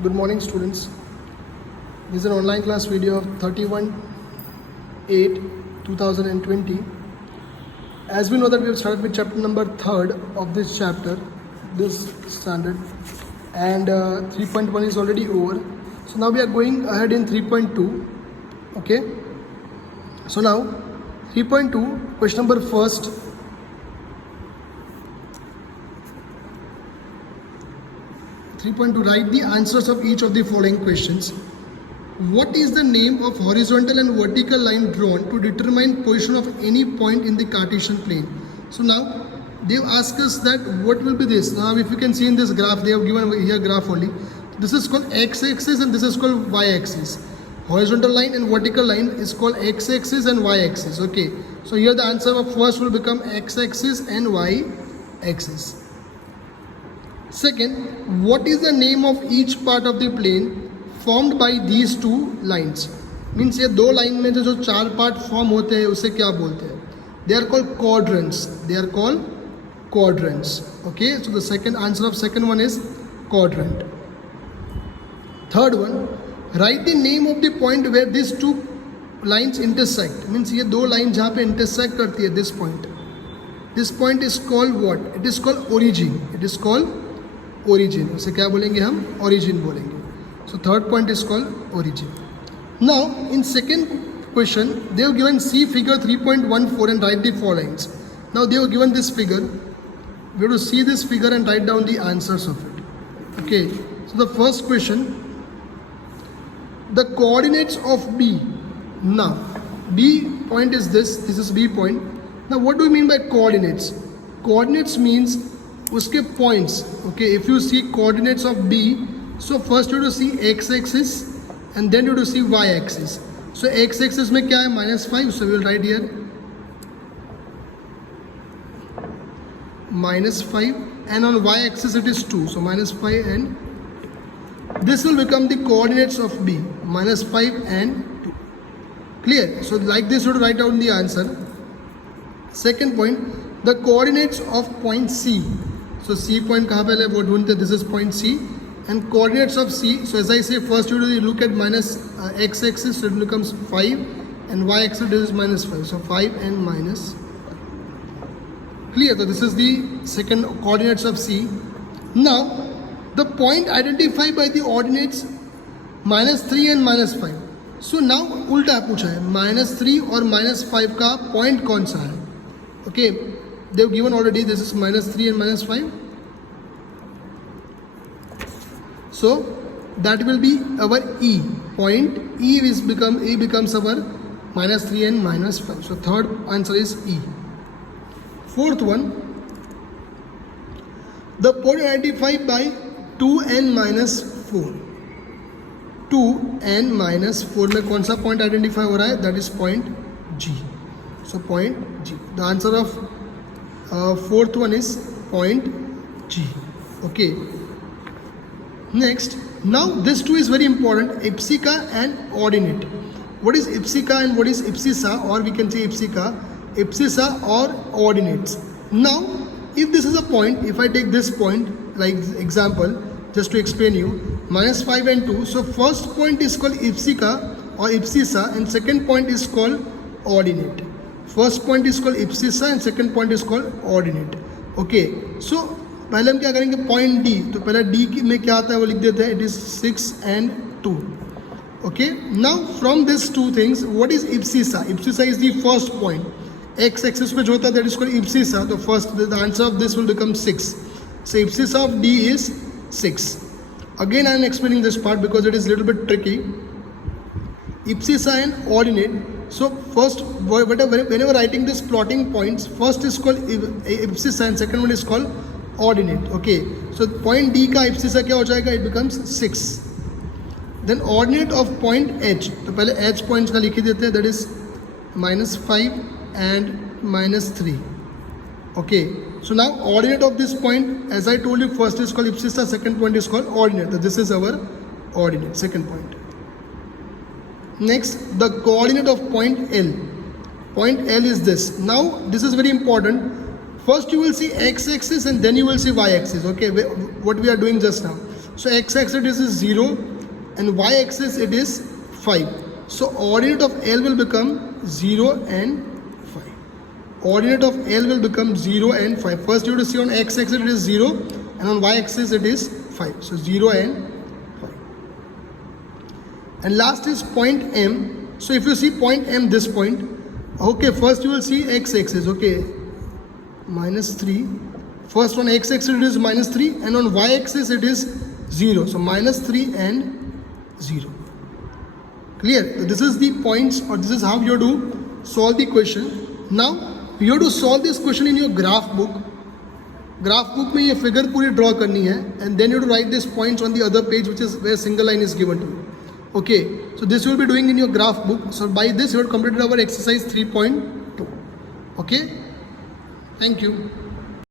Good morning, students. This is an online class video of 31/8/2020. As we know that we have started with chapter number 3rd of this chapter, this standard, and 3.1 is already over. So now we are going ahead in 3.2. Okay. So now 3.2, question number first. To write the answers of each of the following questions. What is the name of horizontal and vertical line drawn to determine position of any point in the Cartesian plane? So now they've asked us that what will be this. Now if you can see in this graph, they have given here graph only. This is called x-axis and this is called y-axis. Horizontal line and vertical line is called x-axis and y-axis. Okay. So here the answer of first will become x-axis and y-axis. Second, what is the name of each part of the plane formed by these two lines? Means ये दो line में जो चार part form होते हैं उसे क्या बोलते हैं? They are called quadrants. They are called quadrants. Okay, so the second answer of second one is quadrant. Third one, write the name of the point where these two lines intersect. Means ये दो line जहाँ पे intersect करती है, this point. This point is called what? It is called origin. It is called origin. उसे क्या बोलेंगे हम? Origin बोलेंगे. So third point is called origin. Now in second question they have given C figure 3.14 and write the followings. Now they have given this figure. We have to see this figure and write down the answers of it. Okay. So the first question, the coordinates of B. Now B point is this. This is B point. Now what do we mean by coordinates? Coordinates means उसके points. Okay, if you see coordinates of B, so first you have to see x-axis and then you have to see y-axis. So x-axis में क्या है? -5. So we will write here -5, and on y-axis it is 2. So -5 and this will become the coordinates of B, -5 and 2. Clear? So like this you have to write down the answer. Second point, the coordinates of point C. So C point कहाँ पे है वो ढूंढते हैं. This is point C and coordinates of C. So as I say, first you look at x-axis, so it becomes 5 and y-axis is -5. So 5 and -5. Clear? So this is the second coordinates of C. Now the point identified by the ordinates -3 and -5. So now उल्टा पूछा है, -3 और -5 का point कौन सा है? Okay, they've given already this is -3 and -5. So that will be our E point. E becomes our -3 and -5. So third answer is E. Fourth one, the point identified by 2 and -4. 2 and -4 में कौन सा point identify हो रहा है? That is point G. So point G. The answer of fourth one is point G. Okay. Next, now this too is very important. Ipsica and ordinate. What is ipsica and what is ipsisa, or we can say ipsica, ipsisa or ordinates. Now, if this is a point, if I take this point like example, just to explain you, -5 and 2. So first point is called ipsica or ipsisa and second point is called ordinate. First point is called ipsisa and second point is called ordinate. Okay, so पहले हम क्या करेंगे? Point D. तो पहले D में क्या आता है वो लिख देते हैं. It is 6 and 2. Okay, now from these two things, what is ipsisa? Ipsisa is the first point. X axis पे जो होता है that is called ipsisa. The first, the answer of this will become 6. So ipsisa of D is 6. Again I am explaining this part because it is a little bit tricky. Ipsisa and ordinate. So first, whenever writing this plotting points, first is called ipsisa and second one is called ordinate. Okay, so point D का ipsisa क्या हो जाएगा? It becomes 6. Then ordinate of point H. तो पहले H points का लिख ही देते हैं. That is -5 and -3. Okay, so now ordinate of this point, as I told you, first is called ipsisa, second point is called ordinate. So this is our ordinate, second point. Next, the coordinate of point L. Point L is this. Now this is very important. First you will see x-axis and then you will see y-axis. Okay, what we are doing just now. So x-axis it is 0 and y-axis it is 5. So ordinate of L will become 0 and 5. Ordinate of L will become 0 and 5. First you have to see on x-axis it is 0 and on y-axis it is 5. So 0 and 5. And last is point M. So if you see point M, this point, okay, first you will see x-axis, okay, minus 3. First on x-axis it is minus 3 and on y-axis it is 0. So minus 3 and 0. Clear? So this is the points, or this is how you have to solve the question. Now you have to solve this question in your graph book. Graph book में ये figure पूरी draw करनी है and then you have to write these points on the other page which is where single line is given to you. Okay, so this you will be doing in your graph book. So by this you have completed our exercise 3.2. Okay, thank you.